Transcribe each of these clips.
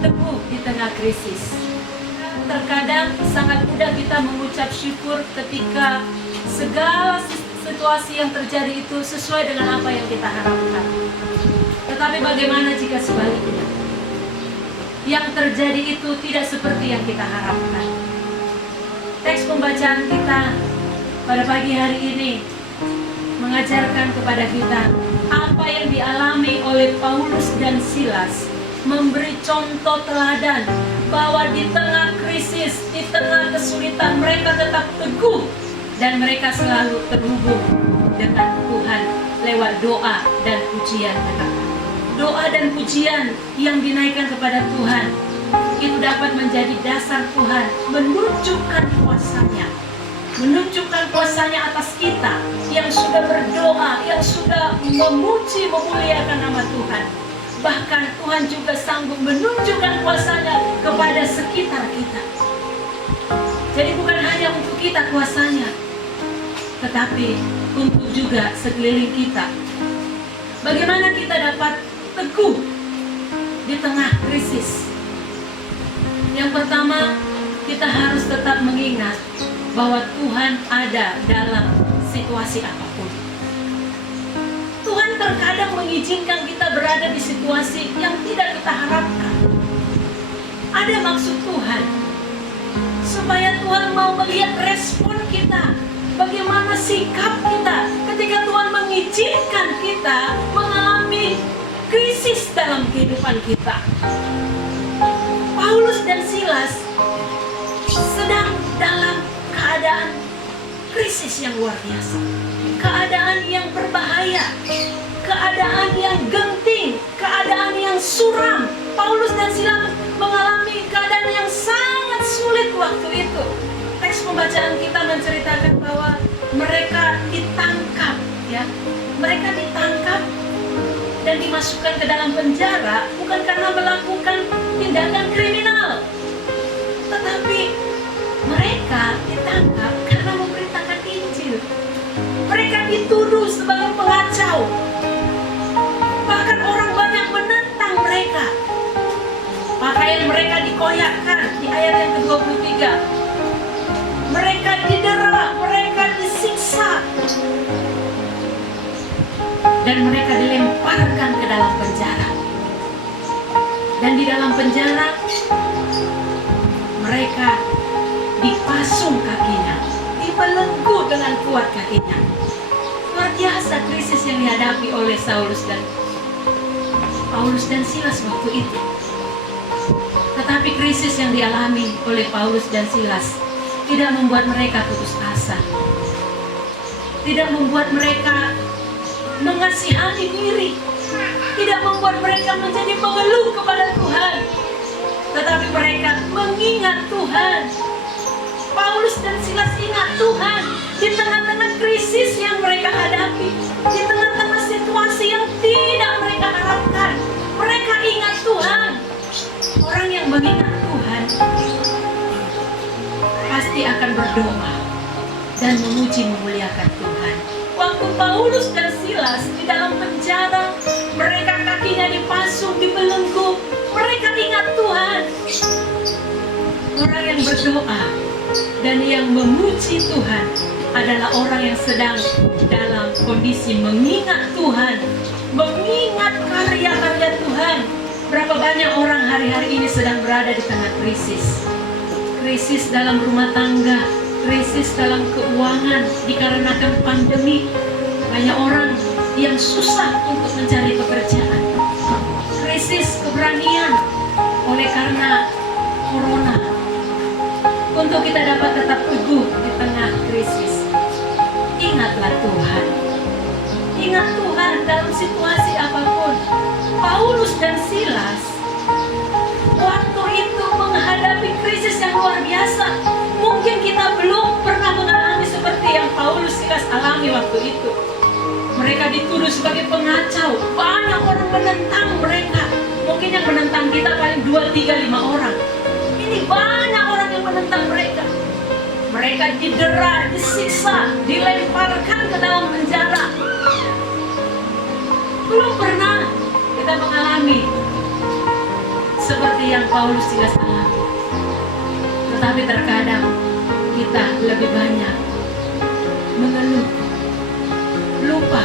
teguh di tengah krisis. Terkadang sangat mudah kita mengucap syukur ketika segala situasi yang terjadi itu sesuai dengan apa yang kita harapkan. Tetapi bagaimana jika sebaliknya? Yang terjadi itu tidak seperti yang kita harapkan. Teks pembacaan kita pada pagi hari ini mengajarkan kepada kita apa yang dialami oleh Paulus dan Silas, memberi contoh teladan bahwa di tengah krisis, di tengah kesulitan mereka tetap teguh dan mereka selalu terhubung dengan Tuhan lewat doa dan pujian mereka. Doa dan pujian yang dinaikkan kepada Tuhan itu dapat menjadi dasar Tuhan menunjukkan kuasa-Nya, menunjukkan kuasa-Nya atas kita yang sudah berdoa, yang sudah memuji, memuliakan nama Tuhan. Bahkan Tuhan juga sanggup menunjukkan kuasa-Nya kepada sekitar kita. Jadi bukan hanya untuk kita kuasa-Nya, tetapi untuk juga sekeliling kita. Bagaimana kita dapat teguh di tengah krisis? Yang pertama, kita harus tetap mengingat bahwa Tuhan ada dalam situasi apapun. Tuhan terkadang mengizinkan kita berada di situasi yang tidak kita harapkan. Ada maksud Tuhan, supaya Tuhan mau melihat respon kita, bagaimana sikap kita ketika Tuhan mengizinkan kita mengalami krisis dalam kehidupan kita. Paulus dan Silas sedang dalam keadaan krisis yang luar biasa, keadaan yang berbahaya, keadaan yang genting, keadaan yang suram. Paulus dan Silas mengalami keadaan yang sangat sulit waktu itu. Teks pembacaan kita menceritakan bahwa mereka ditangkap, ya. Mereka ditangkap dan dimasukkan ke dalam penjara bukan karena melakukan tindakan kriminal, tetapi mereka ditangkap karena memberitakan Injil. Mereka dituduh sebagai pengacau. Bahkan orang banyak menentang mereka. Pakaian mereka dikoyakkan di ayat yang ke-23. Mereka didera, mereka disiksa, dan mereka dilemparkan ke dalam penjara. Dan di dalam penjara mereka dipasung kakinya, dibelenggu dengan kuat kakinya. Luar biasa krisis yang dihadapi oleh Paulus dan Silas waktu itu. Tetapi krisis yang dialami oleh Paulus dan Silas tidak membuat mereka putus asa, tidak membuat mereka mengasihani diri, tidak membuat mereka menjadi mengeluh kepada Tuhan, tetapi mereka mengingat Tuhan. Paulus dan Silas ingat Tuhan di tengah-tengah krisis yang mereka hadapi, di tengah-tengah situasi yang tidak mereka harapkan. Mereka ingat Tuhan. Orang yang mengingat Tuhan pasti akan berdoa dan memuji memuliakan Tuhan. Waktu Paulus dan Silas di dalam penjara, mereka kakinya dipasung, dibelenggu, mereka ingat Tuhan. Orang yang berdoa dan yang memuji Tuhan adalah orang yang sedang dalam kondisi mengingat Tuhan, mengingat karya-karya Tuhan. Berapa banyak orang hari-hari ini sedang berada di tengah krisis. Krisis dalam rumah tangga, krisis dalam keuangan dikarenakan pandemi. Banyak orang yang susah untuk mencari pekerjaan. Krisis keberanian oleh karena corona. Untuk kita dapat tetap teguh di tengah krisis, ingatlah Tuhan. Ingat Tuhan dalam situasi apapun. Paulus dan Silas waktu itu menghadapi krisis yang luar biasa. Mungkin kita belum pernah mengalami seperti yang Paulus Silas alami waktu itu. Mereka dituduh sebagai pengacau. Banyak orang menentang mereka. Mungkin yang menentang kita paling 2, 3, 5 orang. Ini banyak orang yang menentang mereka. Mereka didera, disiksa, dilemparkan ke dalam penjara. Belum pernah kita mengalami seperti yang Paulus Silas alami. Tetapi terkadang kita lebih banyak mengeluh, lupa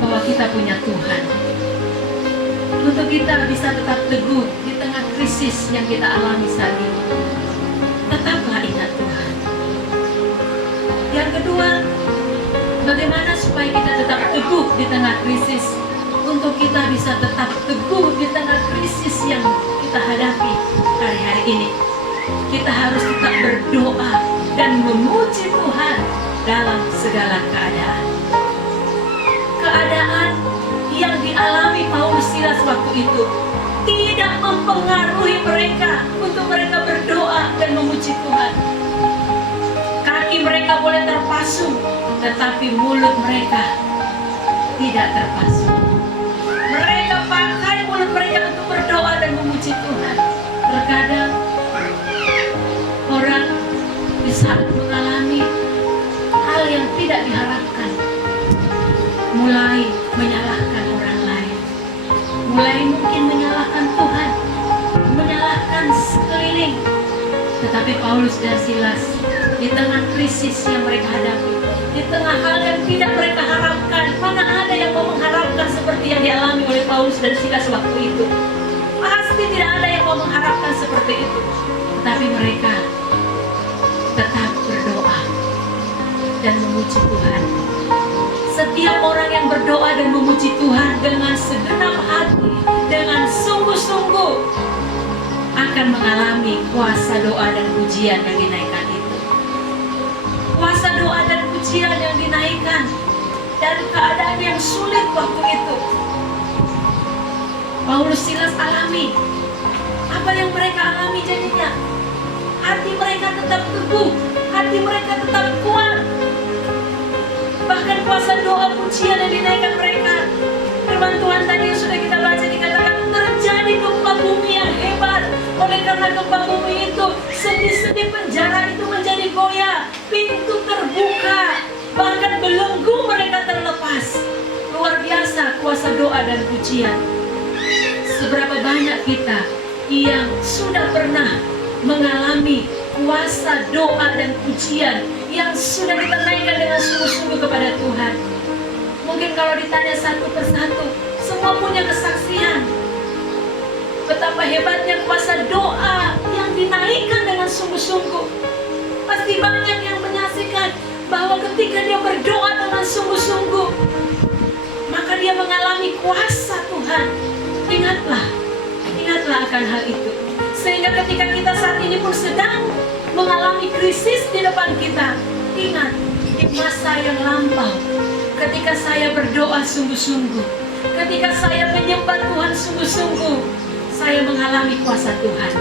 bahwa kita punya Tuhan. Untuk kita bisa tetap teguh di tengah krisis yang kita alami saat ini, tetaplah ingat Tuhan. Yang kedua, bagaimana supaya kita tetap teguh di tengah krisis? Untuk kita bisa tetap teguh di tengah krisis yang kita hadapi hari-hari ini, kita harus tetap berdoa dan memuji Tuhan dalam segala keadaan. Keadaan yang dialami Paulus Silas waktu itu tidak mempengaruhi mereka untuk mereka berdoa dan memuji Tuhan. Kaki mereka boleh terpasung, tetapi mulut mereka tidak terpasung. Mereka pakai mulut mereka untuk berdoa dan memuji Tuhan. Terkadang orang di saat mengalami hal yang tidak diharapkan, mulai menyalahkan orang lain, mulai mungkin menyalahkan Tuhan, menyalahkan sekeliling. Tetapi Paulus dan Silas di tengah krisis yang mereka hadapi, di tengah hal yang tidak mereka harapkan, mana ada yang mau mengharapkan seperti yang dialami oleh Paulus dan Silas waktu itu? Pasti tidak ada yang mau mengharapkan seperti itu. Tetapi mereka tetap berdoa dan memuji Tuhan. Setiap orang yang berdoa dan memuji Tuhan dengan segenap hati, dengan sungguh-sungguh, akan mengalami kuasa doa dan pujian yang dinaikkan itu. Kuasa doa dan pujian yang dinaikkan dari keadaan yang sulit waktu itu, Paulus Silas alami. Apa yang mereka alami jadinya? Hati mereka tetap teguh, hati mereka tetap kuat. Bahkan kuasa doa pujian yang dinaikkan mereka. Firman Tuhan tadi yang sudah kita baca dikatakan terjadi gempa bumi yang hebat. Oleh karena gempa bumi itu, sendi-sendi penjara itu menjadi goyah, pintu terbuka, bahkan belenggu mereka terlepas. Luar biasa kuasa doa dan pujian. Seberapa banyak kita yang sudah pernah mengalami kuasa doa dan pujian yang sudah kita naikkan dengan sungguh-sungguh kepada Tuhan. Mungkin kalau ditanya satu persatu, semua punya kesaksian betapa hebatnya kuasa doa yang dinaikkan dengan sungguh-sungguh. Pasti banyak yang menyaksikan bahwa ketika dia berdoa dengan sungguh-sungguh, maka dia mengalami kuasa Tuhan. Ingatlah akan hal itu. Sehingga ketika kita saat ini pun sedang mengalami krisis di depan kita, ingat di masa yang lampau, ketika saya berdoa sungguh-sungguh, ketika saya menyembah Tuhan sungguh-sungguh, saya mengalami kuasa Tuhan.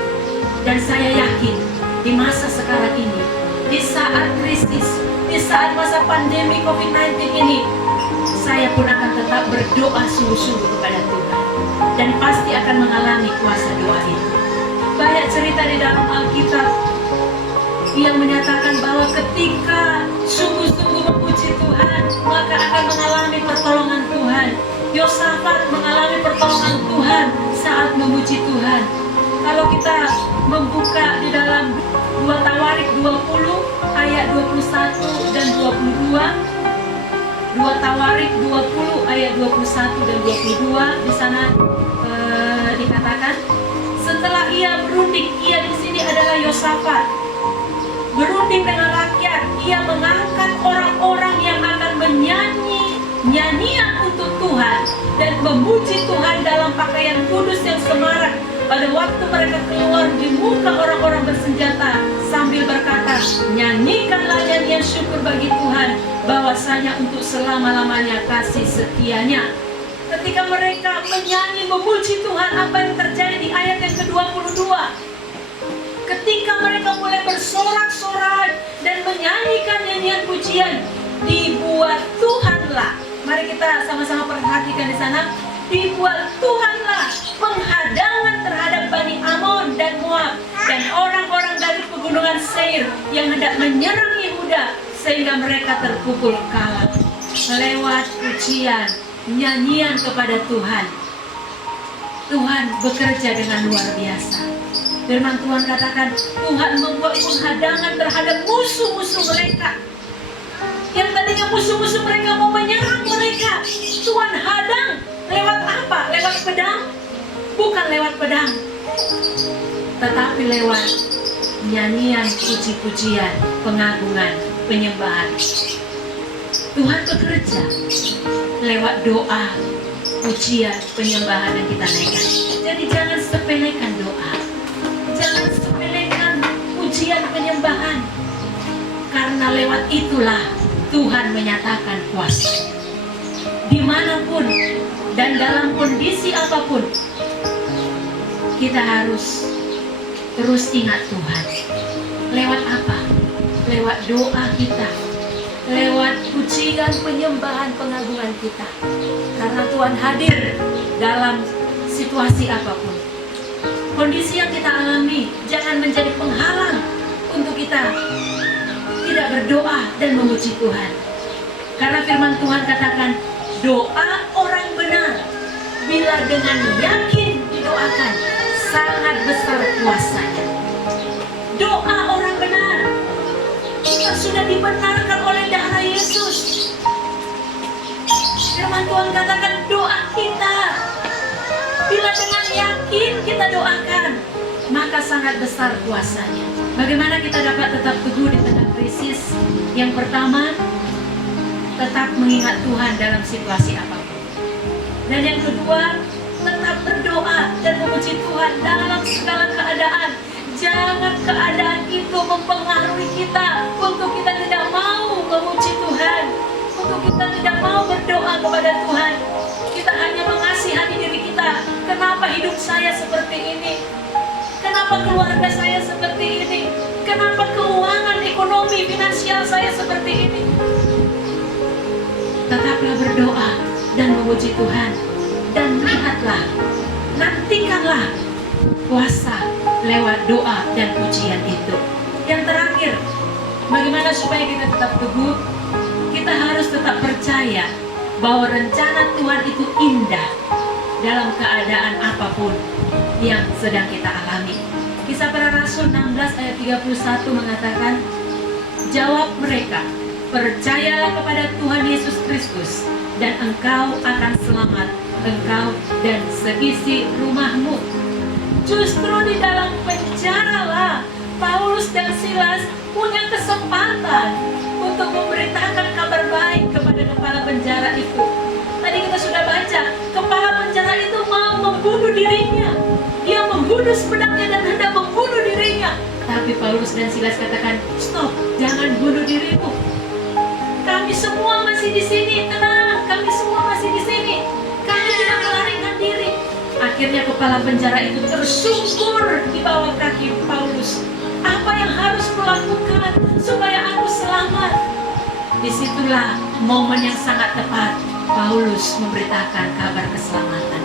Dan saya yakin di masa sekarang ini, di saat krisis, di saat masa pandemi COVID-19 ini, saya pun akan tetap berdoa sungguh-sungguh kepada Tuhan, dan pasti akan mengalami kuasa doa itu. Banyak cerita di dalam Alkitab yang menyatakan bahwa ketika sungguh-sungguh memuji Tuhan, maka akan mengalami pertolongan Tuhan. Yosafat mengalami pertolongan Tuhan saat memuji Tuhan. Kalau kita membuka di dalam 2 Tawarik 20 ayat 21 dan 22, 2 Tawarik 20 ayat 21 dan 22, di sana dikatakan, setelah ia berunding, ia di sini adalah Yosafat, berunding dengan rakyat, ia mengangkat orang-orang yang akan menyanyi nyanyian untuk Tuhan dan memuji Tuhan dalam pakaian kudus yang semarak pada waktu mereka keluar di muka orang-orang bersenjata sambil berkata, nyanyikanlah nyanyian syukur bagi Tuhan, bahwasanya untuk selama-lamanya kasih setianya. Ketika mereka menyanyi memuji Tuhan, apa yang terjadi di ayat yang ke-22? Ketika mereka mulai bersorak-sorak dan menyanyikan nyanyian pujian, dibuat Tuhanlah, mari kita sama-sama perhatikan di sana, dibuat Tuhanlah penghadangan terhadap Bani Amon dan Moab dan orang-orang dari pegunungan Seir yang hendak menyerang Yehuda, sehingga mereka terpukul kalah. Lewat pujian, nyanyian kepada Tuhan, Tuhan bekerja dengan luar biasa. Firman Tuhan katakan, Tuhan membuat penghadangan terhadap musuh-musuh mereka. Yang tadinya musuh-musuh mereka mau menyerang mereka, Tuhan hadang. Lewat apa? Lewat pedang? Bukan lewat pedang, tetapi lewat nyanyian, puji-pujian, pengagungan, penyembahan. Tuhan bekerja lewat doa, pujian, penyembahan yang kita naikkan. Jadi jangan sepelekan doa, jangan sepelekan pujian, penyembahan, karena lewat itulah Tuhan menyatakan kuasa. Dimanapun dan dalam kondisi apapun, kita harus terus ingat Tuhan. Lewat apa? Lewat doa kita, lewat pujian, penyembahan, pengagungan kita. Karena Tuhan hadir dalam situasi apapun. Kondisi yang kita alami jangan menjadi penghalang untuk kita tidak berdoa dan memuji Tuhan. Karena firman Tuhan katakan, doa orang benar bila dengan yakin didoakan, sangat besar kuasanya. Doa orang benar, kita sudah dibenarkan oleh darah Yesus. Firman Tuhan katakan, doa kita bila dengan yakin kita doakan, maka sangat besar kuasanya. Bagaimana kita dapat tetap teguh di tengah krisis? Yang pertama, tetap mengingat Tuhan dalam situasi apapun. Dan yang kedua, tetap berdoa dan memuji Tuhan dalam segala keadaan. Jangan keadaan itu mempengaruhi kita untuk kita tidak mau memuji Tuhan, untuk kita tidak mau berdoa kepada Tuhan. Kita hanya mengasihani diri kita. Kenapa hidup saya seperti ini? Kenapa keluarga saya seperti ini? Kenapa keuangan ekonomi finansial saya seperti ini? Tetaplah berdoa dan memuji Tuhan, dan lihatlah, nantikanlah kuasa lewat doa dan pujian itu. Yang terakhir, bagaimana supaya kita tetap teguh? Kita harus tetap percaya bahwa rencana Tuhan itu indah dalam keadaan apapun yang sedang kita alami. Kisah Para Rasul 16 ayat 31 mengatakan, jawab mereka, percayalah kepada Tuhan Yesus Kristus dan engkau akan selamat, engkau dan seisi rumahmu. Justru di dalam penjara lah Paulus dan Silas punya kesempatan untuk memberitakan kabar baik kepada kepala penjara itu. Tadi kita sudah baca, kepala penjara itu mau membunuh dirinya. Dia menghunus pedangnya dan hendak membunuh dirinya. Tapi Paulus dan Silas katakan, stop, jangan bunuh dirimu. Kami semua masih di sini, tenang, kami semua masih di sini. Kami tidak melarikan diri. Akhirnya kepala penjara itu tersungkur di bawah kaki Paulus. Apa yang harus kulakukan supaya aku selamat? Disitulah momen yang sangat tepat Paulus memberitakan kabar keselamatan.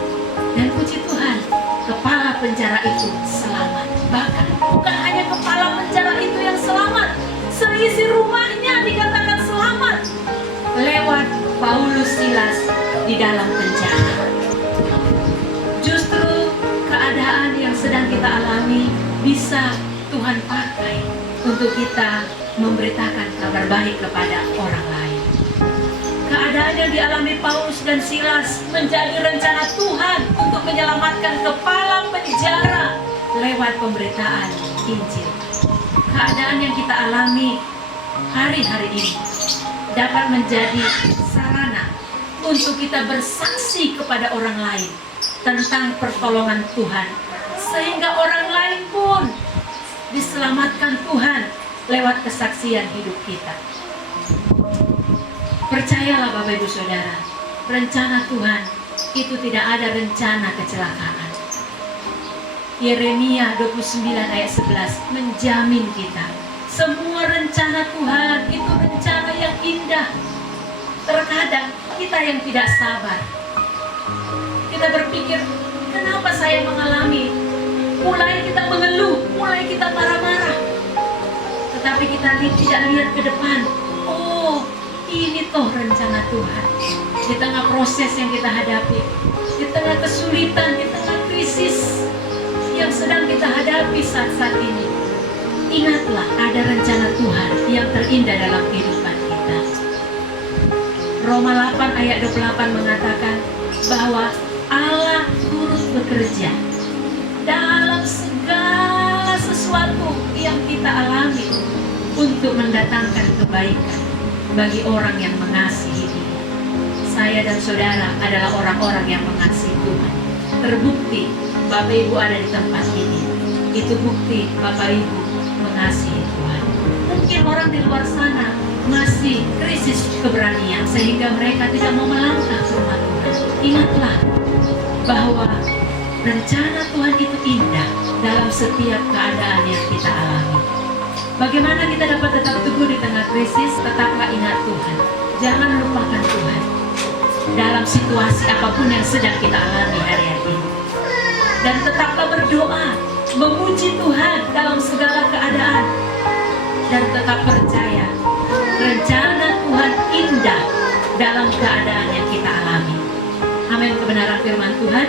Dan puji Tuhan, kepala penjara itu selamat. Bahkan bukan hanya kepala penjara itu yang selamat, seisi rumahnya dikatakan selamat lewat Paulus Silas di dalam penjara. Justru keadaan yang sedang kita alami bisa Tuhan pakai untuk kita memberitakan kabar baik kepada orang lain. Keadaan yang dialami Paulus dan Silas menjadi rencana Tuhan untuk menyelamatkan kepala penjara lewat pemberitaan Injil. Keadaan yang kita alami hari-hari ini dapat menjadi sarana untuk kita bersaksi kepada orang lain tentang pertolongan Tuhan, sehingga orang lain pun diselamatkan Tuhan lewat kesaksian hidup kita. Percayalah Bapak Ibu Saudara, rencana Tuhan itu tidak ada rencana kecelakaan. Yeremia 29 ayat 11 menjamin kita, semua rencana Tuhan itu rencana yang indah. Terkadang kita yang tidak sabar, kita berpikir, kenapa saya mengalami? Mulai kita mengeluh, mulai kita marah-marah. Tetapi kita tidak lihat ke depan. Oh, ini toh rencana Tuhan. Di tengah proses yang kita hadapi, di tengah kesulitan, di tengah krisis yang sedang kita hadapi saat-saat ini, ingatlah ada rencana Tuhan yang terindah dalam kehidupan kita. Roma 8 ayat 28 mengatakan bahwa Allah turut bekerja dalam segala sesuatu yang kita alami untuk mendatangkan kebaikan bagi orang yang mengasihi Dia. Saya dan saudara adalah orang-orang yang mengasihi Tuhan. Terbukti Bapak Ibu ada di tempat ini. Itu bukti Bapak Ibu mengasihi Tuhan. Mungkin orang di luar sana masih krisis keberanian sehingga mereka tidak mau melangkah ke rumah Tuhan. Ingatlah bahwa rencana Tuhan itu indah dalam setiap keadaan yang kita alami. Bagaimana kita dapat tetap teguh di tengah krisis? Tetaplah ingat Tuhan. Jangan lupakan Tuhan dalam situasi apapun yang sedang kita alami hari-hari ini. Dan tetaplah berdoa, memuji Tuhan dalam segala keadaan. Dan tetap percaya, rencana Tuhan indah dalam keadaan yang kita alami. Amin. Kebenaran firman Tuhan.